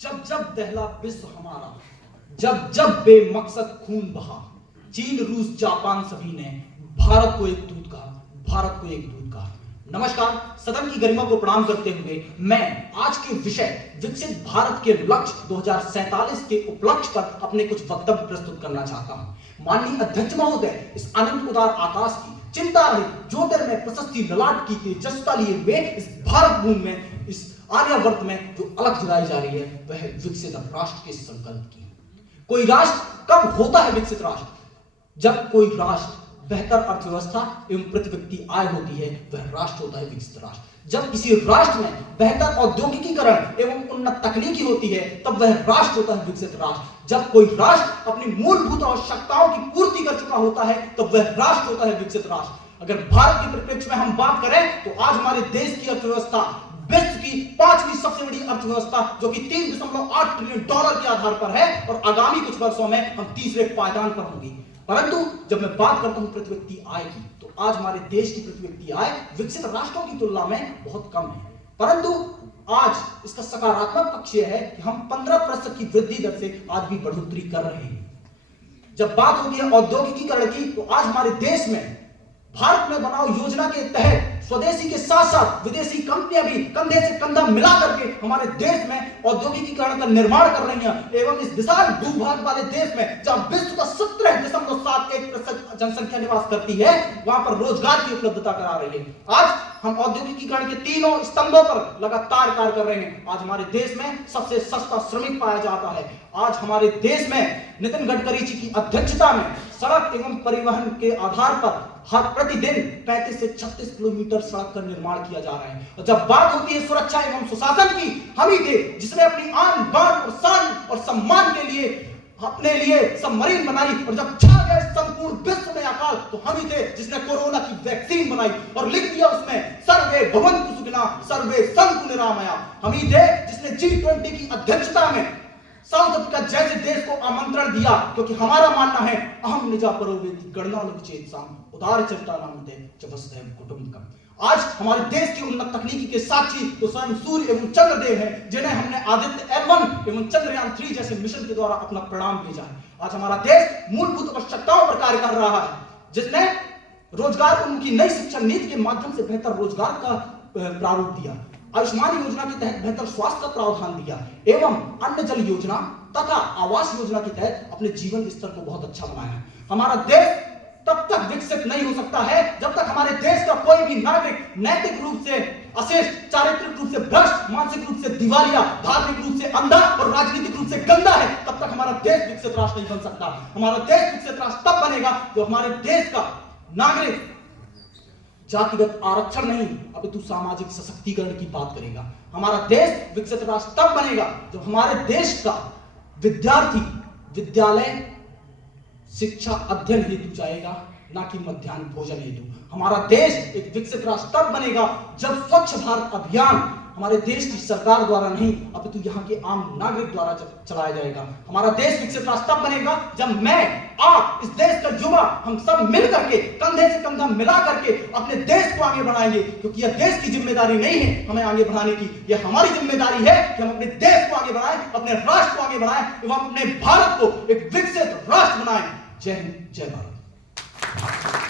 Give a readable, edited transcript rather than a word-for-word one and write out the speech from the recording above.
जब जब दहला विश्व हमारा, जब जब बेमकसद खून बहा, चीन रूस जापान सभी ने भारत को एक दूत कहा, भारत को एक दूत कहा। नमस्कार, सदन की गरिमा को प्रणाम करते हुए मैं आज के विषय विकसित भारत के लक्ष्य 2047 के उपलक्ष्य पर अपने कुछ वक्तव्य प्रस्तुत करना चाहता हूं। माननीय अध्यक्ष महोदय इस अनंत उदार आकाश की चिंता रहित ज्योतिर्मय प्रशस्ति ललाट की तेजस्ता लिए हुए इस भारत भूमि में, इस आर्यावर्त में जो अलग जलाई जा रही है वह विकसित राष्ट्र के संकल्प की। कोई राष्ट्र कब होता है विकसित राष्ट्र? जब कोई राष्ट्र बेहतर अर्थव्यवस्था एवं प्रति व्यक्ति आय होती है, वह राष्ट्र होता है विकसित राष्ट्र। जब किसी राष्ट्र में बेहतर औद्योगिकीकरण एवं उन्नत तकनीकी होती है, तब वह राष्ट्र होता है विकसित राष्ट्र। जब कोई राष्ट्र अपनी मूलभूत आवश्यकताओं की पूर्ति कर चुका होता है, तब वह राष्ट्र होता है विकसित राष्ट्र। अगर भारत के परिप्रेक्ष्य में हम बात करें तो आज हमारे देश की अर्थव्यवस्था विश्व की 5वीं सबसे बड़ी अर्थव्यवस्था, जो कि $3.8 ट्रिलियन के आधार पर है, और आगामी कुछ वर्षों में हम तीसरे पायदान पर होंगे। परंतु जब मैं बात करता हूं प्रति व्यक्ति आय की, तो आज हमारे देश की प्रति व्यक्ति आय विकसित राष्ट्रों की तुलना में बहुत कम है। परंतु आज इसका सकारात्मक पक्ष यह है कि हम 15% की वृद्धि दर से आज भी बढ़ोतरी कर रहे हैं। जब बात होती है औद्योगिकीकरण की, तो आज हमारे देश में भारत में बनाओ योजना के तहत स्वदेशी के साथ साथ विदेशी कंपनियां भी कंधे से कंधा मिला करके हमारे देश में औद्योगिकीकरण का निर्माण कर रही हैं, एवं इस विशाल भूभाग वाले देश में जहां विश्व का 17.71% जनसंख्या निवास करती है, वहां पर रोजगार की उपलब्धता करा रही है। आज हम औद्योगिकीकरण के तीनों स्तंभों पर लगातार कार्य कर रहे हैं। आज हमारे देश में सबसे सस्ता श्रमिक पाया जाता है। आज हमारे देश में नितिन गडकरी जी की अध्यक्षता में सड़क एवं परिवहन के आधार पर हर प्रतिदिन 35 से 36 किलोमीटर सड़क का निर्माण किया जा रहा है। और जब बात होती है सुरक्षा एवं सुशासन की, हम ही थे जिसने अपनी आन बान और शान और सम्मान के लिए अपने लिए सबमरीन बनाई, और जब छा गए संपूर्ण विश्व में आकाश, तो हम ही थे जिसने कोरोना की वैक्सीन बनाई और लिख दिया उसमें सर्वे भवन्तु सुखिनः सर्वे सन्तु निरामया। हम ही थे जिसने G20 की अध्यक्षता में साउथ अफ्रीका जैसे देश को आमंत्रण दिया, क्योंकि हमारा मानना है अहम निजा परोवेति गणना लोक चेतसाम उदार चरिता नामते च वसुधैव कुटुम्बकम्। आज हमारे देश की उन्नत तकनीकी के साक्षी तो स्वयं सूर्य एवं चंद्रदेव हैं, जिन्हें हमने आदित्य L1 एवं चंद्रयान 3 जैसे मिशन के द्वारा अपना प्रणाम भेजा है। आज हमारा देश मूलभूत आवश्यकताओं पर कार्य कर रहा है, जिसने रोजगार उनकी नई शिक्षा नीति के माध्यम से बेहतर रोजगार का प्रारूप दिया, आयुष्मान योजना के तहत बेहतर स्वास्थ्य का प्रावधान दिया, एवं अन्न जल योजना तथा आवास योजना के तहत अपने जीवन स्तर को बहुत अच्छा बनाया है। हमारा देश तब तक विकसित नहीं हो सकता है जब तक हमारे देश का कोई भी नागरिक नैतिक रूप से अशिष्ट, चारित्रिक रूप से भ्रष्ट, मानसिक रूप से दिवालिया, धार्मिक रूप से अंधा और राजनीतिक रूप से गंदा है। तब तक हमारा देश विकसित राष्ट्र नहीं बन सकता। हमारा देश विकसित राष्ट्र तब बनेगा जो हमारे देश का नागरिक जातिगत आरक्षण नहीं, अपितु सामाजिक सशक्तिकरण की बात करेगा। हमारा देश विकसित राष्ट्र तब बनेगा जब हमारे देश का विद्यार्थी विद्यालय शिक्षा अध्ययन हेतु जाएगा, ना कि मध्याह्न भोजन हेतु। हमारा देश एक विकसित राष्ट्र तब बनेगा जब स्वच्छ भारत अभियान हमारे देश की सरकार द्वारा नहीं, अपितु यहाँ के आम नागरिक द्वारा चलाया जाएगा। हमारा देश विकसित राष्ट्र तब बनेगा जब मैं, आप, इस देश का युवा, हम सब मिल करके कंधे से कंधा मिला करके अपने देश को आगे बढ़ाएंगे, क्योंकि यह देश की जिम्मेदारी नहीं है हमें आगे बढ़ाने की, यह हमारी जिम्मेदारी है कि हम अपने देश को आगे बढ़ाएं, अपने राष्ट्र को आगे बढ़ाएं एवं अपने भारत को एक विकसित राष्ट्र बनाएं। जय हिंद, जय भारत।